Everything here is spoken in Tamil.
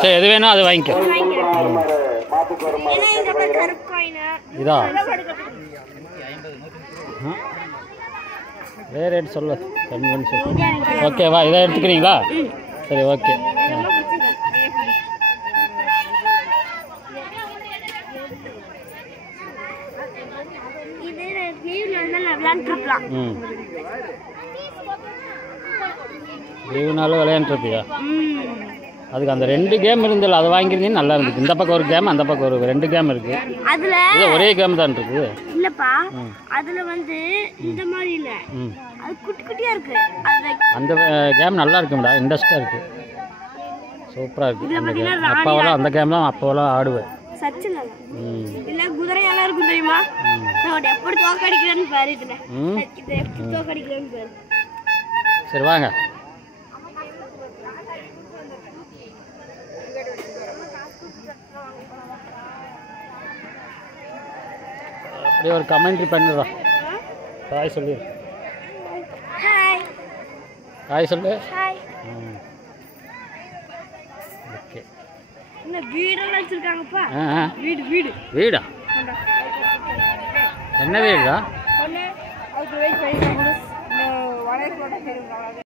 சரி எது வேணும் அது வாங்கிக்கோ. இதா வேறு ரேட் சொல்ல கம்மி பண்ணி சொல்லு. ஓகேவா இதை எடுத்துக்கிறீங்களா? சரி ஓகே. லீவுனாலும் விளையாண்டுருப்பியா? அதுக்கு அந்த 2 கேம் இருந்தல அது வாங்கியிருந்தீங்கன்னா நல்லா இருந்துச்சு. இந்த பக்கம் ஒரு கேம் அந்த பக்கம் ஒரு 2 கேம் இருக்கு. அதுல ஒரே கேம் தான் இருக்கு. இல்லப்பா அதுல வந்து இந்த மாதிரி இல்ல, அது குட்டி குட்டியா இருக்கு. அந்த கேம் நல்லா இருக்கும்டா, இன்ட்ரெஸ்டா இருக்கு, சூப்பரா இருக்கு. அந்த கேம் அப்பாவெல்லாம் அந்த கேம் தான் அப்போலாம் ஆடுவேன். சச்சின் இல்ல குதிரையெல்லாம் இருக்கும் தெரியுமா? நான் எப்படி தோக்கடிக்கிறேன்னு பாரு. இதுல இது எப்படி தோக்கடிக்கிறேன்னு பாரு. சரி வாங்க. அப்படியே ஒரு கமெண்ட்ரி பண்ணிடுறா. ஹாய் சொல்லு. ஹாய் ஹாய் சொல்லு. ஹாய். ஓகே. என்ன வீடெல்லாம் வச்சிருக்காங்கப்பா? வீடு வீடு வீடா? என்ன வீடா? ஒண்ணு அது வெயிட் பண்ணி நம்ம வளைய போட கேக்குறாங்க.